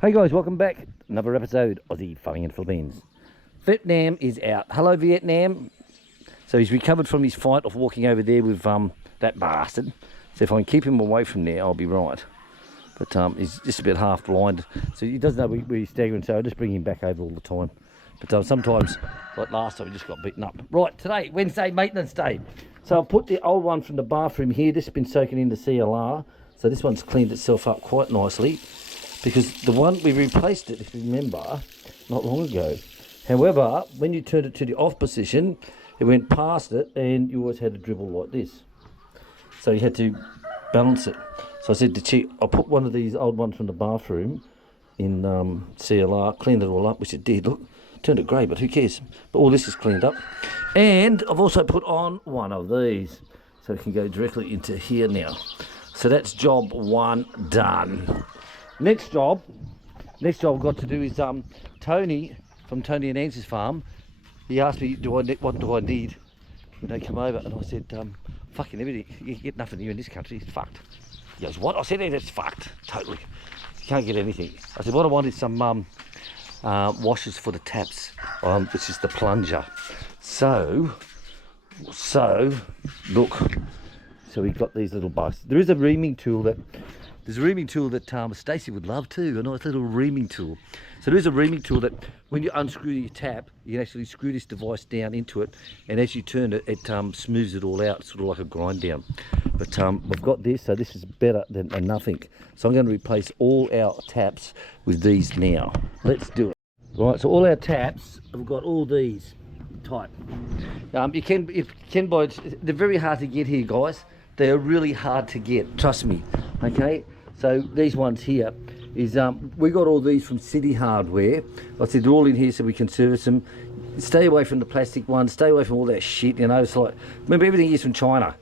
Hey guys, welcome back. Another episode of the Farming in the Philippines. Vietnam is out. Hello Vietnam. So he's recovered from his fight of walking over there with that bastard. So if I can keep him away from there, I'll be right. But he's just a bit half blind, so he doesn't know where he's staggering. So I just bring him back over all the time. But sometimes, like last time, he just got beaten up. Right, today, Wednesday, maintenance day. So I've put the old one from the bathroom here. This has been soaking in the CLR. So this one's cleaned itself up quite nicely, because the one we replaced it, if you remember, not long ago. However, when you turned it to the off position, it went past it, and you always had to dribble like this. So you had to balance it. So I said to Chick, I'll put one of these old ones from the bathroom in CLR, cleaned it all up, which it did. Look, turned it grey, but who cares? But all this is cleaned up. And I've also put on one of these, so it can go directly into here now. So that's job one done. Next job I've got to do is Tony from Tony and Nancy's farm. He asked me, what do I need when they come over? And I said, fucking everything. You get nothing here in this country, it's fucked. He goes, what? I said, it's fucked, totally. You can't get anything. I said, what I want is some washers for the taps, which is the plunger. So look. So we've got these little bugs. There is a reaming tool that Stacey would love too, a nice little reaming tool. So there is a reaming tool that when you unscrew your tap, you can actually screw this device down into it, and as you turn it, it smooths it all out, sort of like a grind down. But we've got this, so this is better than nothing. So I'm going to replace all our taps with these now. Let's do it. Right, so all our taps, we've got all these type. You can buy, they're very hard to get here, guys. They are really hard to get, trust me. Okay, so these ones here is we got all these from City Hardware. I said they're all in here so we can service them. Stay away from the plastic ones, stay away from all that shit, you know. It's like, remember, everything is from China,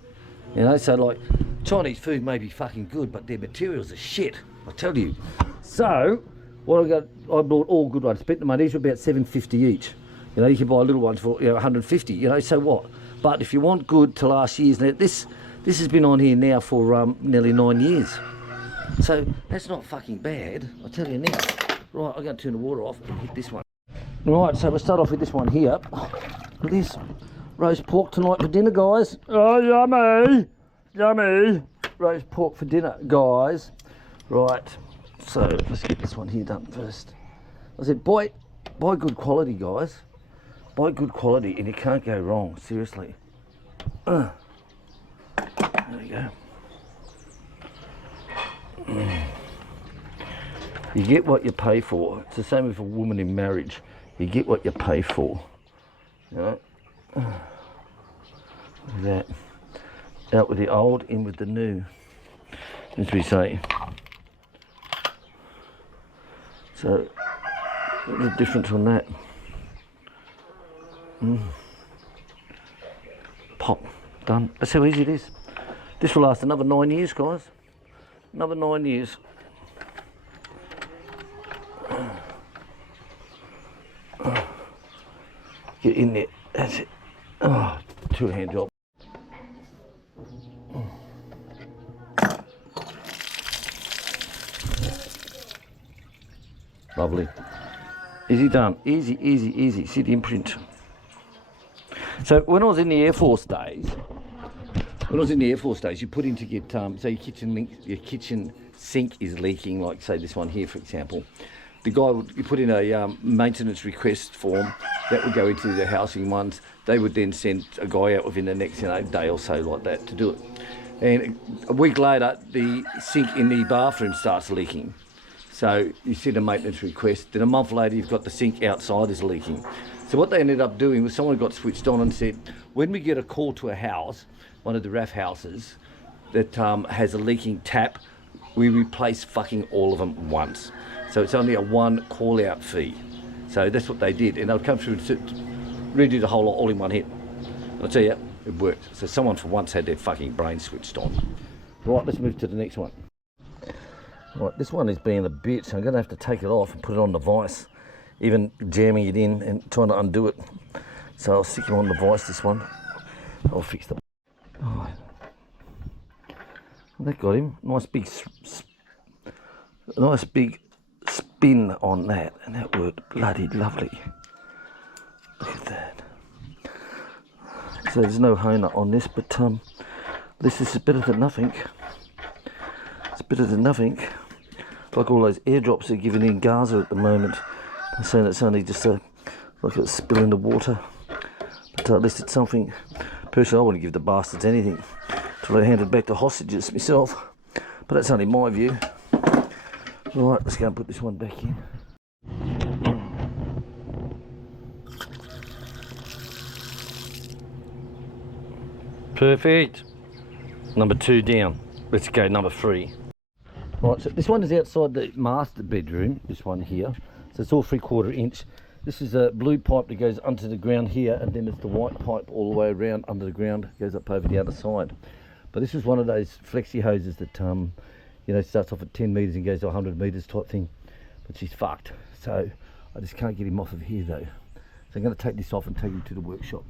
you know. So like, Chinese food may be fucking good, but their materials are shit, I tell you. So what I bought all good ones, spent the money. These were about $7.50 each. You know, you can buy little ones for, you know, $150, you know, so what? But if you want good to last years, now this has been on here now for nearly 9 years. So that's not fucking bad, I'll tell you now. Right, I'm going to turn the water off and hit this one. Right, so we'll start off with this one here. Look at this. Roast pork tonight for dinner, guys. Oh, yummy! Yummy! Roast pork for dinner, guys. Right, so let's get this one here done first. I said, buy good quality, guys. Buy good quality and you can't go wrong, seriously. There we go. You get what you pay for. It's the same with a woman in marriage. You get what you pay for. You know? Look at that. Out with the old, in with the new, as we say. So, what's the difference on that? Pop, done. That's how easy it is. This will last another 9 years, guys. Another 9 years. Get in there. That's it. Oh, two-hand job. Lovely. Easy done. Easy, easy, easy. See the imprint. So when I was in the Air Force days, you put in to get, so your kitchen sink is leaking, like say this one here, for example. The guy you put in a maintenance request form that would go into the housing ones. They would then send a guy out within the next day or so, like that, to do it. And a week later, the sink in the bathroom starts leaking. So you send a maintenance request. Then a month later, you've got the sink outside is leaking. So what they ended up doing was someone got switched on and said, when we get a call to a house, one of the RAF houses that has a leaking tap, we replace fucking all of them once. So it's only a one call out fee. So that's what they did, and they'll come through and redo the whole lot all in one hit. I'll tell you, it worked. So someone for once had their fucking brain switched on. Right, let's move to the next one. Right, this one is being a bitch, so I'm going to have to take it off and put it on the vise, even jamming it in and trying to undo it. So I'll stick him on the vise, this one. I'll fix the... Oh, that got him. Nice big spin on that, and that worked bloody lovely. Look at that. So there's no honer on this, but this is better than nothing. It's better than nothing. Like all those airdrops they're giving in Gaza at the moment. They're saying it's only just like a spill in the water. But at least it's something. Personally, I wouldn't give the bastards anything till they handed back the hostages myself. But that's only my view. Right, let's go and put this one back in. Perfect. Number 2 down. Let's go number 3. Right, so this one is outside the master bedroom, this one here. So it's all 3/4 inch. This is a blue pipe that goes under the ground here, and then it's the white pipe all the way around under the ground, goes up over the other side. But this is one of those flexi hoses that, you know, starts off at 10 metres and goes to 100 metres type thing. But she's fucked. So I just can't get him off of here though. So I'm going to take this off and take him to the workshop.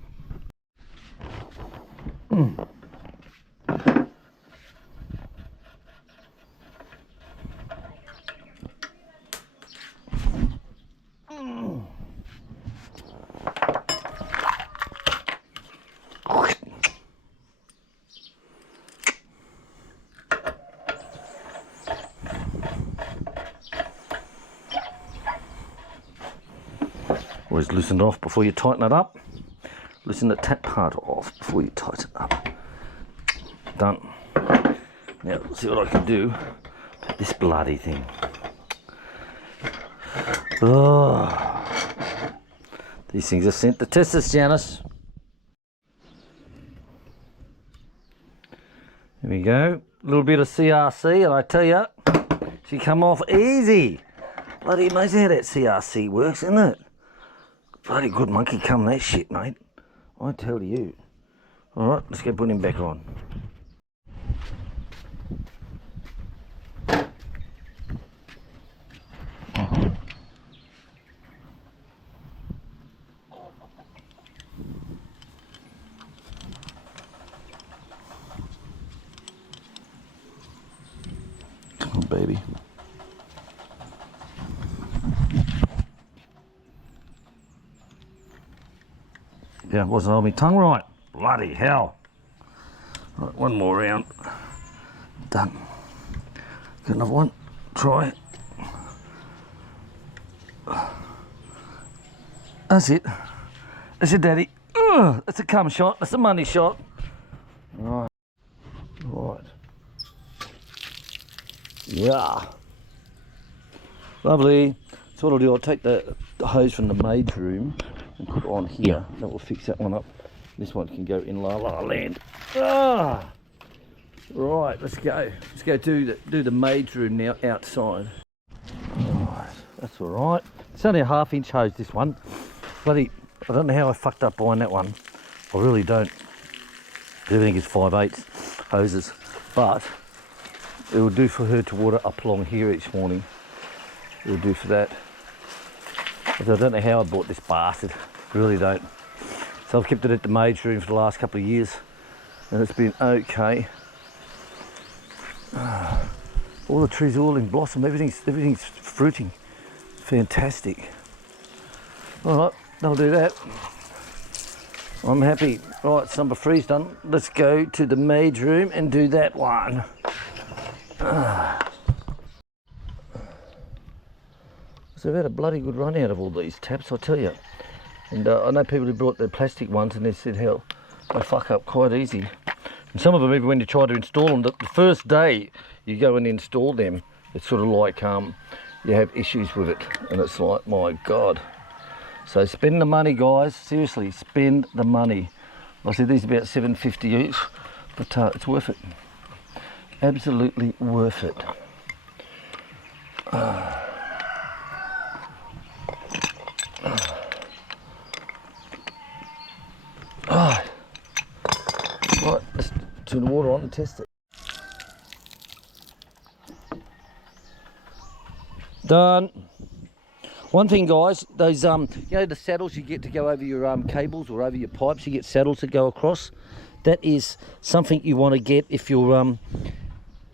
Always loosen it off before you tighten it up. Loosen the tap part off before you tighten it up. Done. Now let's see what I can do with this bloody thing. Oh, these things are sent to test us, Janice. Here we go. A little bit of CRC, and I tell you, she come off easy. Bloody amazing how that CRC works, isn't it? Bloody good monkey come that shit, mate. I tell you. Alright, let's go put him back on. Come on, baby. Yeah, wasn't holding my tongue right. Bloody hell. Right, one more round. Done. Got another one. Try it. That's it. That's it, Daddy. That's a cum shot. That's a money shot. Right. Right. Yeah. Lovely. So what I'll do, I'll take the hose from the maid's room and put it on here. That will fix that one up. This one can go in La La Land. Ah! Right, let's go. Let's go do the maid's room now outside. Alright, that's alright. It's only a 1/2 inch hose, this one. Bloody, I don't know how I fucked up buying that one. I really don't. Everything is 5/8 hoses. But it will do for her to water up along here each morning. It will do for that. But I don't know how I bought this bastard. I really don't. So I've kept it at the maid's room for the last couple of years, and it's been okay. All the trees are all in blossom. Everything's fruiting. Fantastic. All right, I'll do that. I'm happy. Right, it's number 3's done. Let's go to the maid's room and do that one. So I've had a bloody good run out of all these taps, I tell you. And I know people who brought the plastic ones and they said, hell, they fuck up quite easy. And some of them, even when you try to install them, the first day you go and install them, it's sort of like you have issues with it. And it's like, my God. So spend the money, guys. Seriously, spend the money. I said these are about $7.50 each, but it's worth it. Absolutely worth it. Right, let's turn the water on and test it. Done. One thing, guys, those you know the saddles you get to go over your cables or over your pipes, you get saddles that go across. That is something you want to get if you're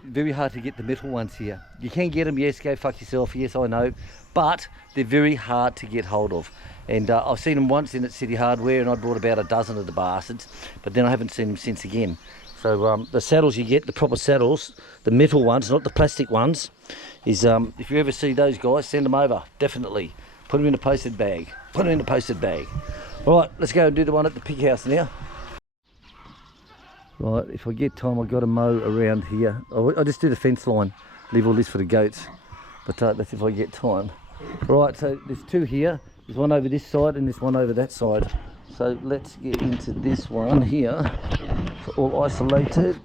very hard to get the metal ones here. You can get them, yes, go fuck yourself, yes, I know, but they're very hard to get hold of. And I've seen them once in at City Hardware, and I bought about a dozen of the bastards, but then I haven't seen them since again. So the saddles you get, the proper saddles, the metal ones, not the plastic ones, is if you ever see those guys, send them over, definitely. Put them in a posted bag. Put them in a posted bag. All right, let's go and do the one at the pig house now. Right, if I get time, I've got to mow around here. I'll just do the fence line, leave all this for the goats, but that's if I get time. Right, so there's two here. There's one over this side and there's one over that side. So let's get into this one here. It's all isolated.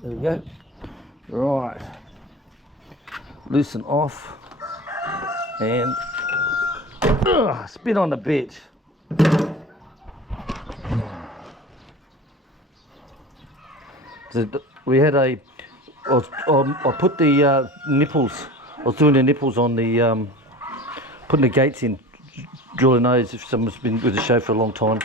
There we go. Right. Loosen off and spin on the bitch. So we had I put the nipples. I was doing the nipples on the putting the gates in. Drilling those. If someone's been with the show for a long time,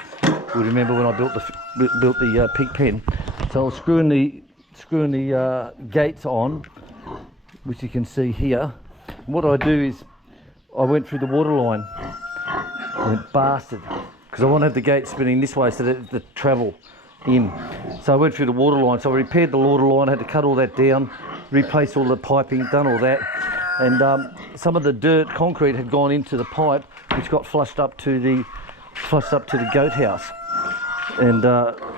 will remember when I built the pig pen. So I was screwing the gates on, which you can see here. And what I do is I went through the water line. I went bastard, because I want to have the gate spinning this way so that the travel in. So I went through the water line. So I repaired the water line. I had to cut all that down, replace all the piping, done all that, and some of the dirt concrete had gone into the pipe, which got flushed up to the goat house. And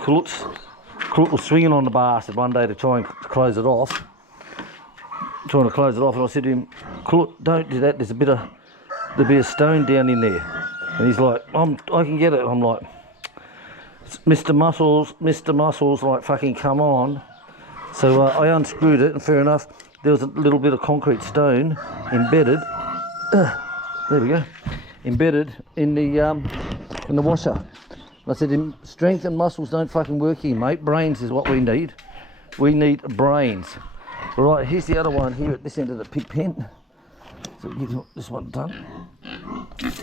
Klut was swinging on the bastard one day to try and close it off. Trying to close it off, and I said to him, Klut, don't do that. There'll be a stone down in there. And he's like, I can get it. I'm like, Mr. Muscles, like, fucking come on. So I unscrewed it, and fair enough, there was a little bit of concrete stone embedded. There we go. Embedded in the washer. And I said to him, strength and muscles don't fucking work here, mate. Brains is what we need. We need brains. Right, here's the other one here at this end of the pig pen. So we get this one done.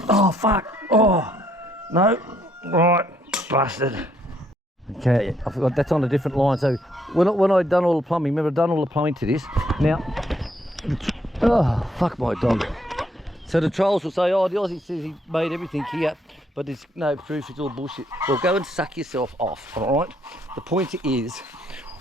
Oh, fuck. Oh, no. Right, busted. Okay, I forgot that's on a different line. So when I'd done all the plumbing, remember I'd done all the plumbing to this. Now, oh, fuck my dog. So the trolls will say, oh, the Aussie says he made everything here, but there's no proof, it's all bullshit. Well, go and suck yourself off, all right? The point is,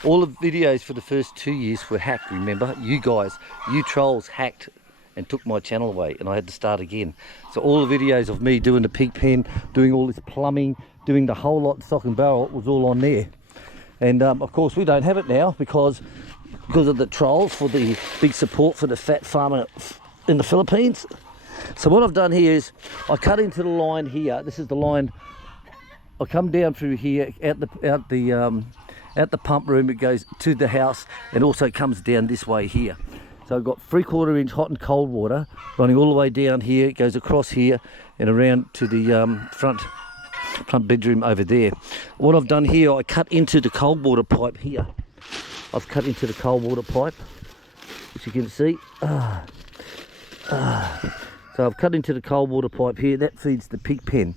all the videos for the first 2 years were hacked, remember? You guys, you trolls hacked and took my channel away, and I had to start again. So all the videos of me doing the pig pen, doing all this plumbing, doing the whole lot, stock and barrel, was all on there. And of course we don't have it now because of the trolls, for the big support for the fat farmer in the Philippines. So what I've done here is I cut into the line here. This is the line. I come down through here out the pump room. It goes to the house and also comes down this way here. So I've got 3/4 inch hot and cold water running all the way down here. It goes across here and around to the front bedroom over there. What I've done here, I cut into the cold water pipe here. I've cut into the cold water pipe, which you can see. So I've cut into the cold water pipe here. That feeds the pig pen.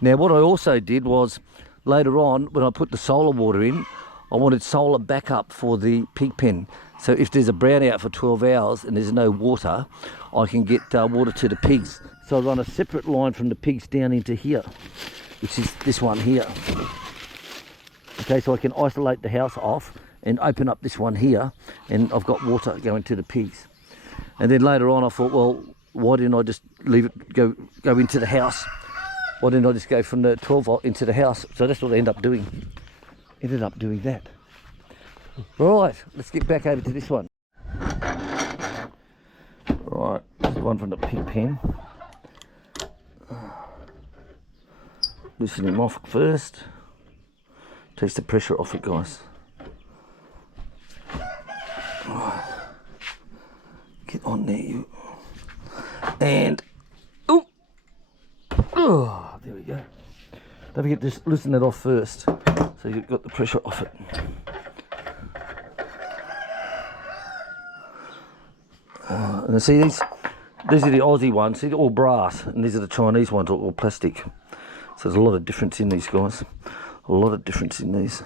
Now what I also did was, later on when I put the solar water in, I wanted solar backup for the pig pen. So if there's a brownout for 12 hours and there's no water, I can get water to the pigs. So I run a separate line from the pigs down into here, which is this one here. Okay, so I can isolate the house off and open up this one here, and I've got water going to the pigs. And then later on I thought, well, why didn't I just leave it go into the house? Why didn't I just go from the 12 volt into the house? So that's what I ended up doing. Ended up doing that. Right, let's get back over to this one. Right, this is one from the pig pen. Loosen him off first. Takes the pressure off it, guys. Right. Get on there, you. And oh, there we go. Don't forget to just loosen that off first, so you've got the pressure off it. And see these are the Aussie ones. See, they're all brass, and these are the Chinese ones, all plastic. So there's a lot of difference in these, guys. A lot of difference in these.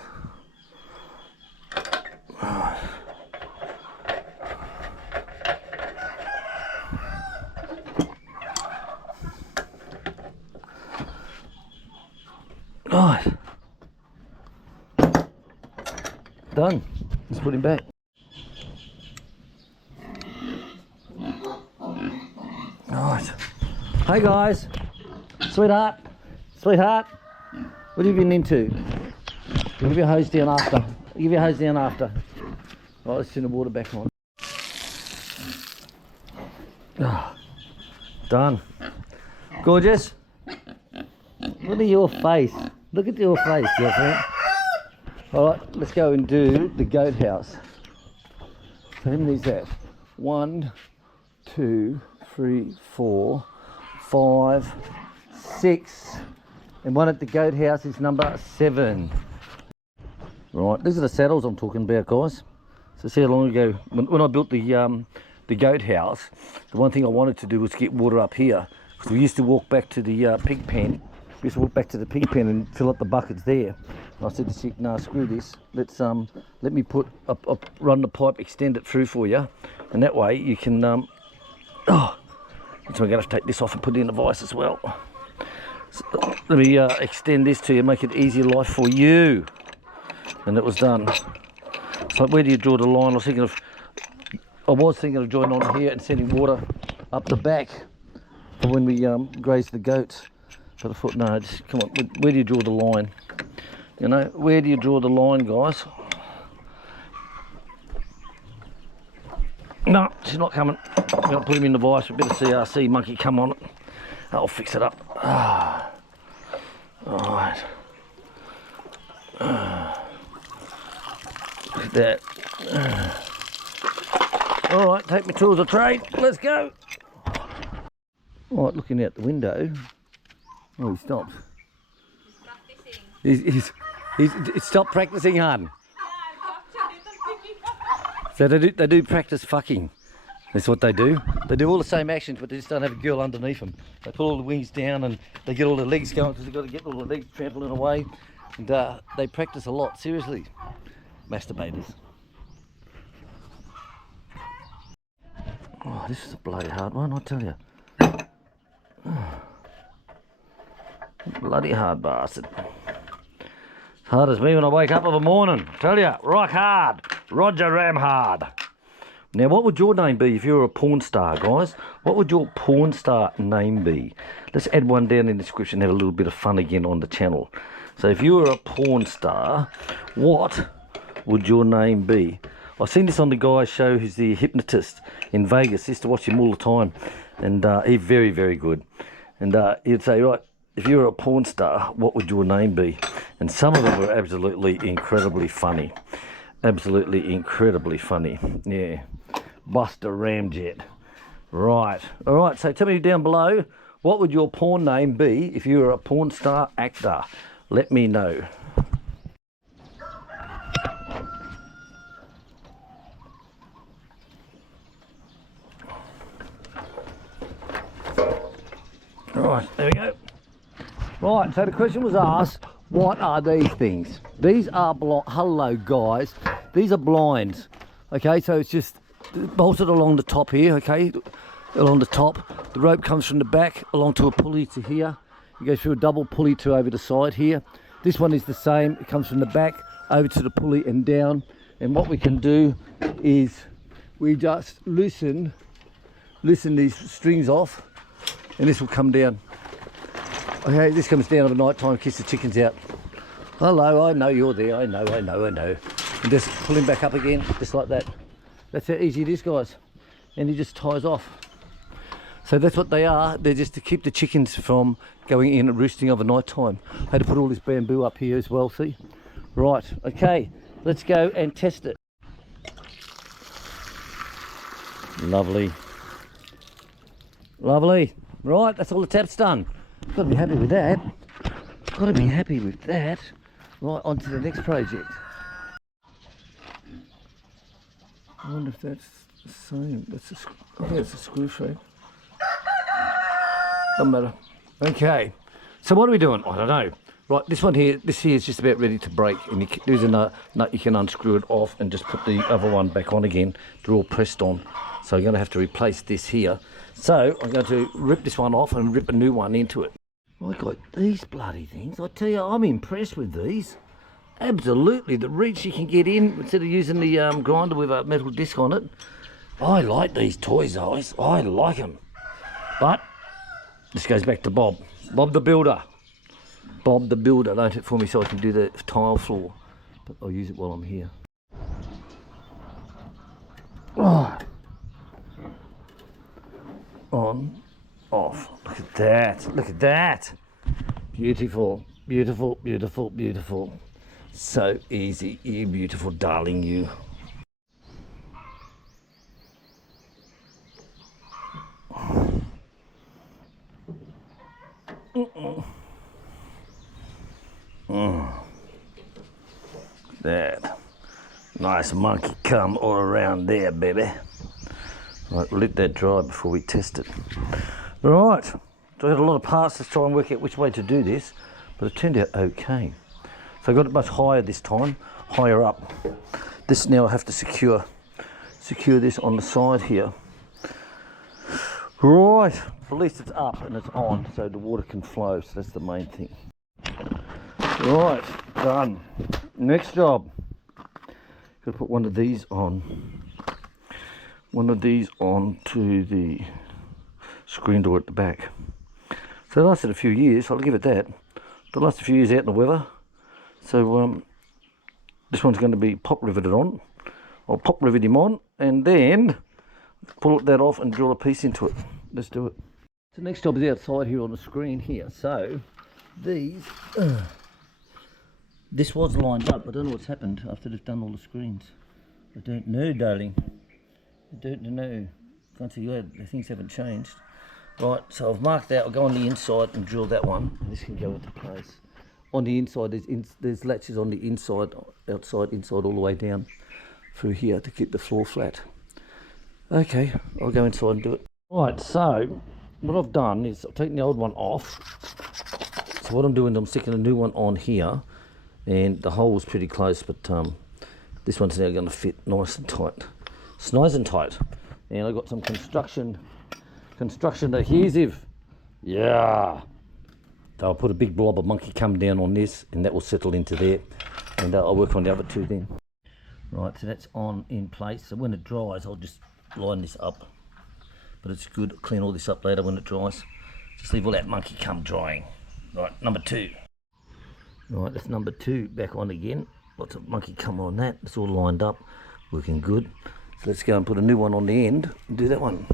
Right. Done. Let's put him back. Right. Hey guys. Sweetheart. Sweetheart. What have you been into? I'll give you a hose down after. I'll give you a hose down after. Right, let's turn the water back on. Oh, done. Gorgeous. Look at your face. Look at your face, girlfriend. Alright, let's go and do the goat house. So how many is that? 1, 2, 3, 4, 5, 6. And one at the goat house is number 7. Right, these are the saddles I'm talking about, guys. So see how long ago, when I built the goat house, the one thing I wanted to do was get water up here. Because we used to walk back to the pig pen. We used to walk back to the pig pen and fill up the buckets there. And I said to Chick, nah, screw this. Let's let me run the pipe, extend it through for you, and that way you can. So we're gonna have to take this off and put it in the vise as well. So let me extend this to you, make it easier life for you. And it was done. So where do you draw the line? I was thinking of joining on here and sending water up the back for when we graze the goats. But I thought, no, just come on. Where do you draw the line? You know, where do you draw the line, guys? No, she's not coming. We're going to put him in the vise. A bit of CRC, monkey, come on it. I'll fix it up. Alright. Look at that. Alright, take my tools of trade. Let's go. Alright, looking out the window. Oh, he stopped. He's stopped practicing, hon. So they do practice fucking. That's what they do. They do all the same actions, but they just don't have a girl underneath them. They put all the wings down and they get all the legs going because they've got to get all the legs trampling away. And they practice a lot, seriously. Masturbators. Oh, this is a bloody hard one, I tell you. Bloody hard bastard. Hard as me when I wake up of a morning. Tell you, rock hard. Roger Ram hard. Now, what would your name be if you were a porn star, guys? What would your porn star name be? Let's add one down in the description and have a little bit of fun again on the channel. So if you were a porn star, what would your name be? I've seen this on the guy's show who's the hypnotist in Vegas. I used to watch him all the time. And he's very, very good. And he'd say, right, if you were a porn star, what would your name be? And some of them were absolutely incredibly funny. Absolutely incredibly funny. Yeah. Buster Ramjet. Right. All right, so tell me down below, what would your porn name be if you were a porn star actor? Let me know. Right, there we go. Right, so the question was asked, what are these things? These are hello guys, these are blinds. Okay, so it's just bolted along the top here, okay, along the top. The rope comes from the back along to a pulley to here. It goes through a double pulley to over the side here. This one is the same, it comes from the back over to the pulley and down. And what we can do is we just loosen these strings off and this will come down. Okay, this comes down at night time, kiss the chickens out. Hello, I know you're there, I know. And just pull him back up again, just like that. That's how easy it is, guys. And he just ties off. So that's what they are. They're just to keep the chickens from going in and roosting over night time. I had to put all this bamboo up here as well, see? Right, okay, let's go and test it. Lovely. Lovely. Right, that's all the tap's done. Got to be happy with that. Got to be happy with that. Right, on to the next project. I wonder if that's the same. That's I think it's a screw thread. Doesn't matter. Okay, So what are we doing? I don't know. Right, this one here, this here is just about ready to break, and there's a nut you can unscrew it off and just put the other one back on again. They're all pressed on, so I'm going to have to replace this here. So I'm going to rip this one off and rip a new one into it. I got these bloody things. I tell you, I'm impressed with these. Absolutely, the reach you can get in instead of using the grinder with a metal disc on it. I like these toys, guys. I like them. But this goes back to Bob the builder. Bob the builder loaned it for me so I can do the tile floor, but I'll use it while I'm here. Right. On, off. Look at that. Look at that. Beautiful, beautiful, beautiful, beautiful. So easy, you beautiful darling, you. That nice monkey cum all around there, baby. Right, we'll let that dry before we test it. Right, so I had a lot of parts to try and work out which way to do this, but it turned out okay. So I got it much higher this time, higher up. This now I have to secure this on the side here. Right, at least it's up and it's on so the water can flow, so that's the main thing. Right, done. Next job. Gotta put one of these on. One of these onto the screen door at the back. So it lasted a few years, I'll give it that. It lasted a few years out in the weather. So this one's going to be pop riveted on. I'll pop rivet him on and then pull that off and drill a piece into it. Let's do it. So next job is outside here on the screen here. So these, this was lined up. I don't know what's happened after they've done all the screens. I don't know, darling. I don't know. Can't see where the things haven't changed. Right, so I've marked that. I'll go on the inside and drill that one. And this can go into place. On the inside, there's latches on the inside, outside, inside, all the way down through here to keep the floor flat. Okay, I'll go inside and do it. Right, so what I've done is I've taken the old one off. So what I'm doing, I'm sticking a new one on here, and the hole was pretty close, but this one's now going to fit nice and tight. It's nice and tight. And I've got some construction adhesive. Yeah. So I'll put a big blob of monkey cum down on this, and that will settle into there, and I'll work on the other two then. Right, so that's on in place. So when it dries, I'll just line this up. But it's good, I'll clean all this up later when it dries. Just leave all that monkey cum drying. Right, number 2. Right, that's number 2 back on again. Lots of monkey cum on that. It's all lined up, working good. So let's go and put a new one on the end and do that one.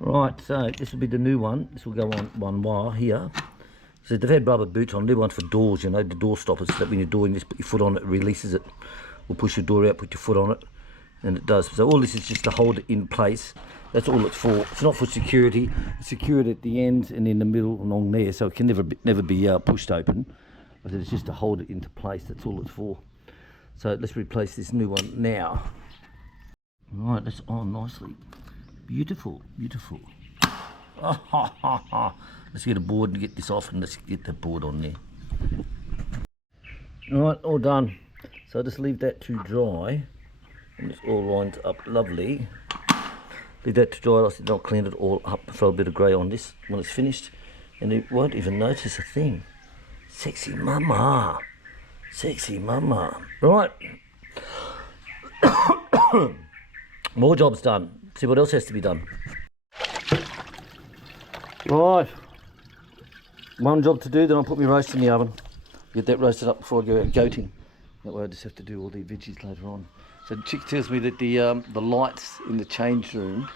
Right, so this will be the new one. This will go on one wire here. So they've had rubber boots on, new ones for doors, you know, the door stoppers, so that when you're doing this, put your foot on it, it releases it. Or push your door out, put your foot on it, and it does. So all this is just to hold it in place. That's all it's for. It's not for security. It's secured at the ends and in the middle along there, so it can never be pushed open. But it's just to hold it into place. That's all it's for. So let's replace this new one now. Right, that's on nicely. Beautiful, beautiful. Let's get a board and get this off, and let's get the board on there. Alright, all done. So I'll just leave that to dry, and it's all lined up lovely. Leave that to dry. I'll clean it all up, throw a bit of grey on this when it's finished, and it won't even notice a thing. Sexy mama. Sexy mama. Right. More jobs done. See what else has to be done. Right. One job to do, then I'll put my roast in the oven. Get that roasted up before I go out goating. That way I just have to do all the veggies later on. So the chick tells me that the lights in the change room,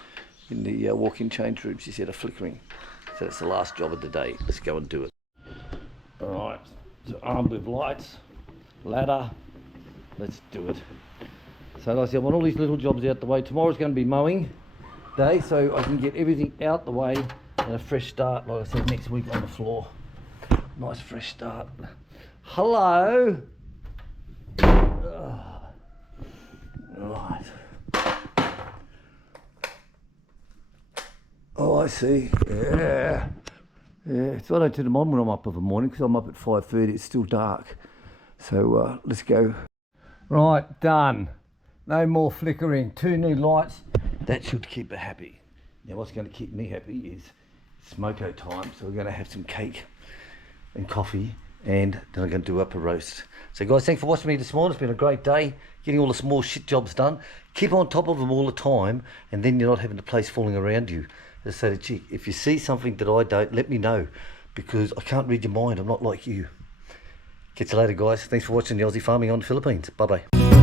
in the walk-in change room, she said, are flickering. So that's the last job of the day. Let's go and do it. Alright, so armed with lights, ladder, let's do it. So like I said, I want all these little jobs out the way. Tomorrow's going to be mowing day, so I can get everything out the way and a fresh start, like I said, next week on the floor. Nice fresh start. Hello! Right. Oh, I see. Yeah. Yeah, so I don't turn them on when I'm up of a morning because I'm up at 5:30. It's still dark. So let's go. Right, done. No more flickering. 2 new lights. That should keep it happy. Now what's going to keep me happy is smoko time. So we're going to have some cake and coffee, and then I'm going to do up a roast. So guys, thanks for watching me this morning. It's been a great day getting all the small shit jobs done. Keep on top of them all the time, and then you're not having the place falling around you. As I say to Chick, if you see something that I don't, let me know, because I can't read your mind. I'm not like you. Catch you later, guys. Thanks for watching the Aussie Farming on the Philippines. Bye bye.